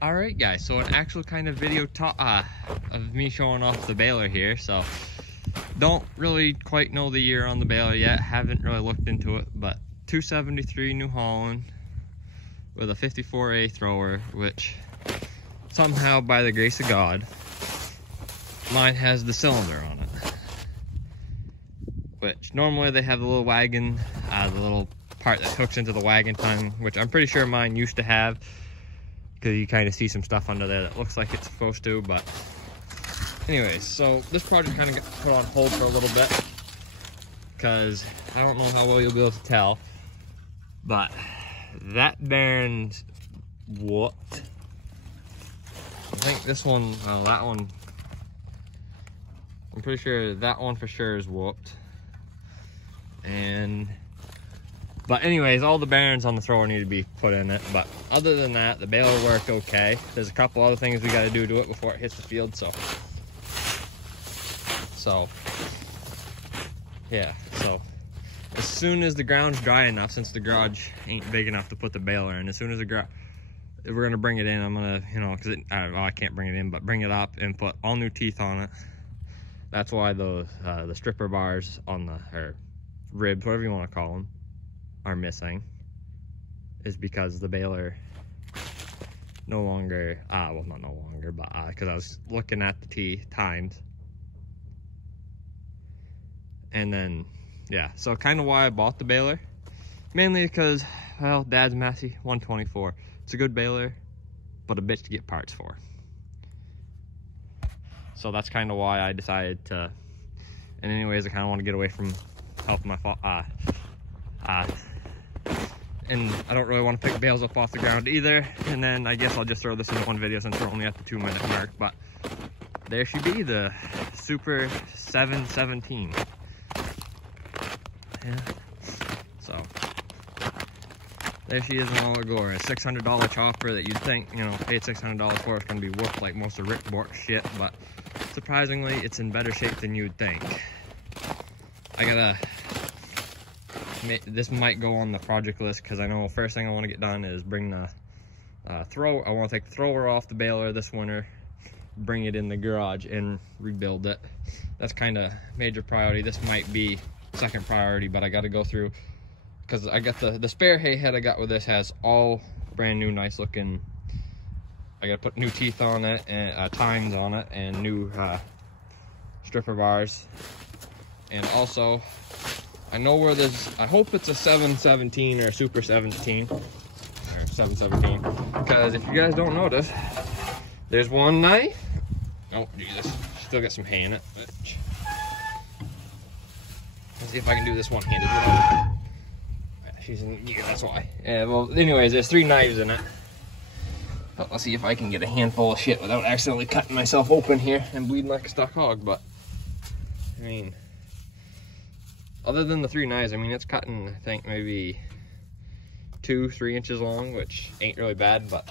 Alright guys, so an actual kind of video of me showing off the baler here. So don't really quite know the year on the baler yet, haven't really looked into it, but 273 New Holland with a 54A thrower, which somehow by the grace of God, mine has the cylinder on it. Which normally they have the little wagon, the little part that hooks into the wagon tongue, which I'm pretty sure mine used to have, because you kind of see some stuff under there that looks like it's supposed to. But anyways, so this project kind of got put on hold for a little bit because I don't know how well you'll be able to tell, but that bearing's whooped. I think this one, that one, I'm pretty sure that one for sure is whooped. But anyways, all the bearings on the thrower need to be put in it. But other than that, the baler worked okay. There's a couple other things we got to do to it before it hits the field. So yeah. So as soon as the ground's dry enough, since the garage ain't big enough to put the baler in, as soon as we're gonna bring it in, I'm gonna, because I can't bring it in, but bring it up and put all new teeth on it. That's why the stripper bars on or ribs, whatever you want to call them, are missing, is because the baler no longer, well, not no longer, but because I was looking at the times, and then yeah, so kind of why I bought the baler, mainly because, well, Dad's Massey 124. It's a good baler, but a bitch to get parts for. So that's kind of why I decided to. And anyways, I kind of want to get away from helping my and I don't really want to pick bales up off the ground either. And then I guess I'll just throw this in one video since we're only at the 2-minute mark. But there she be, the Super 717. Yeah. So there she is in all her glory. A $600 chopper that you'd think, paid $600 for, it's going to be whooped like most of Rick Bork's shit. But surprisingly, it's in better shape than you'd think. This might go on the project list because I know first thing I want to get done is bring the thrower. I want to take the thrower off the baler this winter, bring it in the garage and rebuild it. That's kind of major priority. This might be second priority, but I got to go through, because I got the spare hay head I got with this has all brand new, nice looking. I got to put new teeth on it and tines on it and new stripper bars. And also, I know where this, I hope it's a 717 or a Super 17 or 717, because if you guys don't notice, there's one knife. Oh Jesus, still got some hay in it. But let's see if I can do this one-handed. She's in gear, that's why. Yeah, well, anyways, there's 3 knives in it. But let's see if I can get a handful of shit without accidentally cutting myself open here and bleeding like a stuck hog. But I mean, other than the 3 knives, I mean, it's cutting, I think, maybe 2-3 inches long, which ain't really bad. But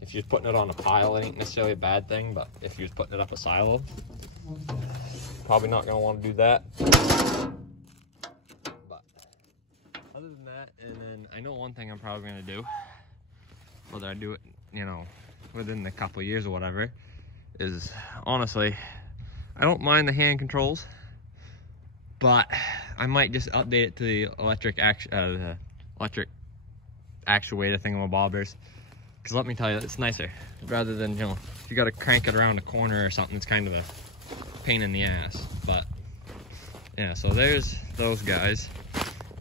if you're putting it on a pile, it ain't necessarily a bad thing. But if you're putting it up a silo, probably not gonna want to do that. But other than that, and then I know one thing I'm probably gonna do, whether I do it, within a couple of years or whatever, is honestly, I don't mind the hand controls, but I might just update it to the electric actuator thingamabobbers, because let me tell you, it's nicer rather than, if you got to crank it around a corner or something, it's kind of a pain in the ass. But yeah, so there's those guys,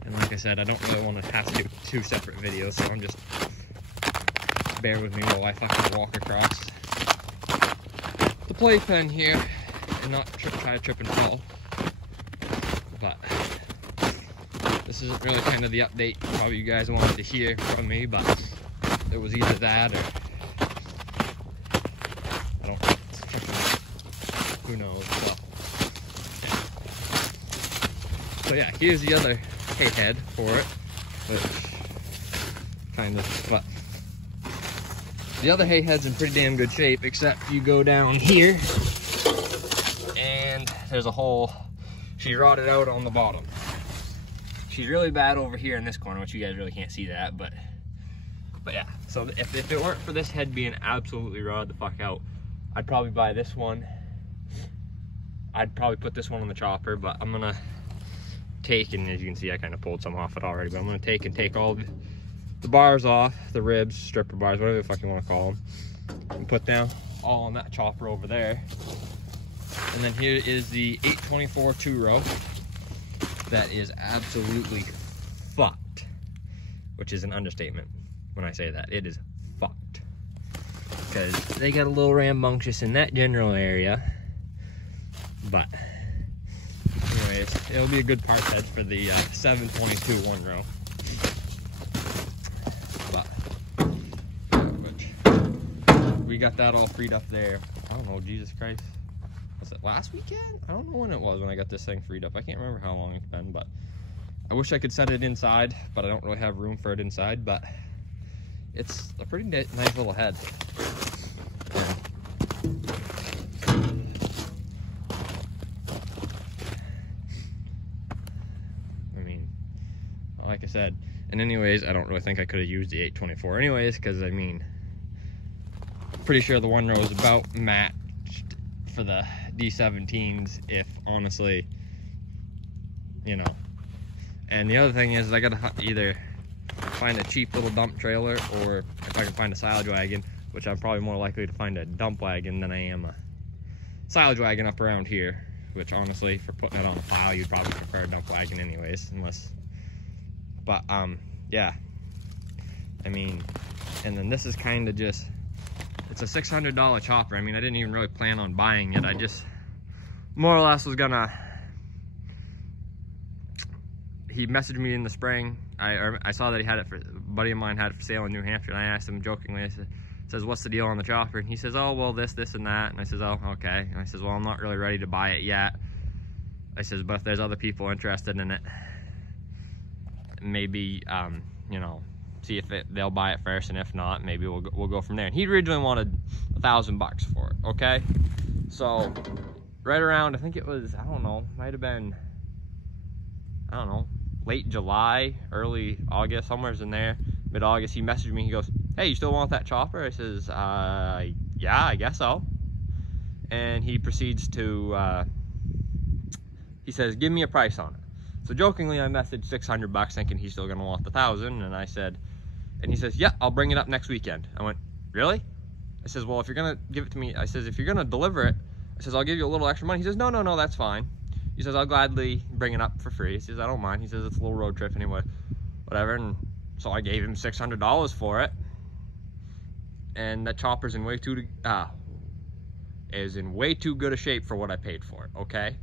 and like I said, I don't really want to have to do 2 separate videos, so I'm just, bear with me while I fucking walk across the playpen here and not try to trip and fall. But this isn't really kind of the update probably you guys wanted to hear from me, but it was either that or I don't know, who knows. So yeah, here's the other hay head for it, which kind of, but the other hay head's in pretty damn good shape, except you go down here and there's a hole. She rotted out on the bottom. She's really bad over here in this corner, which you guys really can't see that, but yeah. So if it weren't for this head being absolutely rawed the fuck out, I'd probably buy this one. I'd probably put this one on the chopper, but I'm gonna take, and as you can see, I kind of pulled some off it already, but I'm gonna take all the bars off, the ribs, stripper bars, whatever the fuck you want to call them, and put them all on that chopper over there. And then here is the 824 2-row that is absolutely fucked, which is an understatement when I say that. It is fucked because they got a little rambunctious in that general area. But anyways, it'll be a good parts head for the 722 1-row. But we got that all freed up there. I don't know, Jesus Christ. Was it last weekend? I don't know when it was when I got this thing freed up. I can't remember how long it's been, but I wish I could set it inside, but I don't really have room for it inside. But it's a pretty nice little head. Like I said, and anyways, I don't really think I could have used the 824 anyways, because I mean, pretty sure the 1-row is about matched for the D17s, if honestly, you know. And the other thing is I gotta either find a cheap little dump trailer, or if I can find a silage wagon, which I'm probably more likely to find a dump wagon than I am a silage wagon up around here, which honestly, for putting it on a pile, you'd probably prefer a dump wagon anyways, unless. But yeah, I mean, and then this is kind of just, it's a $600 chopper. I mean, I didn't even really plan on buying it. I just more or less was gonna, he messaged me in the spring. I saw that he had it for, a buddy of mine had it for sale in New Hampshire, and I asked him jokingly, I says, what's the deal on the chopper? And he says, oh, well, this, and that. And I says, oh, okay. And I says, well, I'm not really ready to buy it yet. I says, but if there's other people interested in it, maybe you know, see if they'll buy it first, and if not, maybe we'll go from there. And he originally wanted $1,000 for it. Okay, so right around, I think it was, I don't know, might have been, I don't know, late July, early August, somewhere's in there, mid-August, he messaged me. He goes, hey, you still want that chopper? I says, yeah, I guess so. And he proceeds to he says, give me a price on it. So jokingly, I messaged $600 thinking he's still gonna want the 1,000, and I said, and he says, yeah, I'll bring it up next weekend. I went, really? I says, well, if you're gonna give it to me, I says, if you're gonna deliver it, I says, I'll give you a little extra money. He says, no, that's fine. He says, I'll gladly bring it up for free. He says, I don't mind. He says, it's a little road trip anyway, whatever. And so I gave him $600 for it. And that chopper's in way too good a shape for what I paid for it, okay?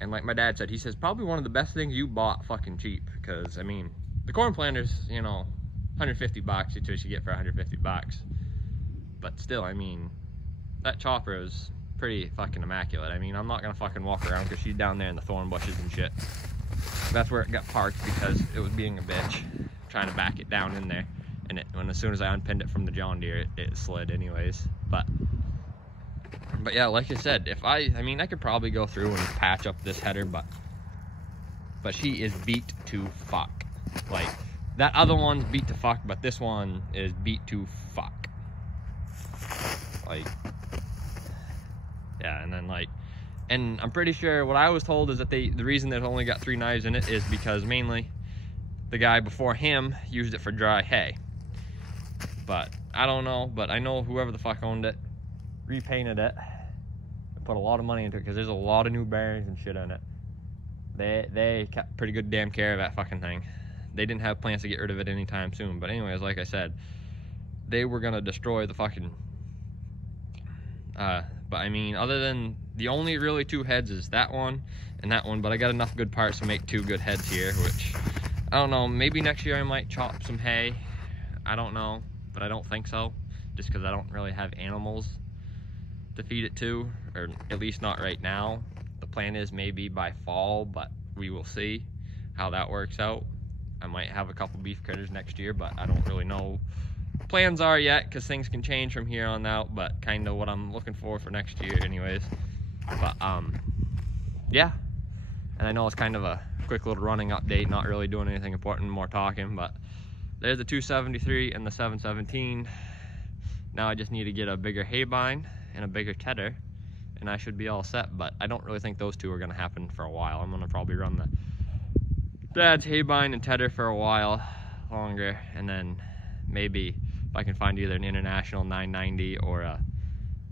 And like my dad said, he says, probably one of the best things you bought fucking cheap. Because, I mean, the corn planter's, you know, $150, it's what you get for $150. But still, I mean, that chopper is pretty fucking immaculate. I mean, I'm not gonna fucking walk around because she's down there in the thorn bushes and shit. That's where it got parked because it was being a bitch, trying to back it down in there. And as soon as I unpinned it from the John Deere, it slid anyways. But yeah, like I said, if I mean, I could probably go through and patch up this header, but she is beat to fuck. Like, that other one's beat to fuck, but this one is beat to fuck. Like, yeah, and then like, and I'm pretty sure what I was told is that the reason they've only got 3 knives in it is because mainly the guy before him used it for dry hay. But I don't know, but I know whoever the fuck owned it repainted it and put a lot of money into it because there's a lot of new bearings and shit in it. They kept pretty good damn care of that fucking thing. They didn't have plans to get rid of it anytime soon. But anyways, like I said, they were gonna destroy the fucking but I mean, other than the only really 2 heads is that one and that one, but I got enough good parts to make 2 good heads here, which I don't know, maybe next year I might chop some hay. I don't know, but I don't think so, just because I don't really have animals to feed it to, or at least not right now. The plan is maybe by fall, but we will see how that works out. I might have a couple beef critters next year, but I don't really know plans are yet, because things can change from here on out, but kind of what I'm looking for next year anyways. But yeah, and I know it's kind of a quick little running update, not really doing anything important, more talking, but there's the 273 and the 717. Now I just need to get a bigger haybine and a bigger tedder, and I should be all set. But I don't really think those two are gonna happen for a while. I'm gonna probably run the dad's haybine and tedder for a while longer, and then maybe if I can find either an International 990 or a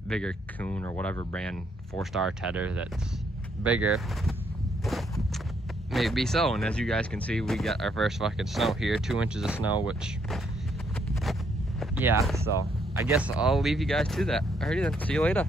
bigger coon or whatever brand 4-star tedder that's bigger, maybe so. And as you guys can see, we got our first fucking snow here, 2 inches of snow, which, yeah, so I guess I'll leave you guys to that. Alrighty then, see you later.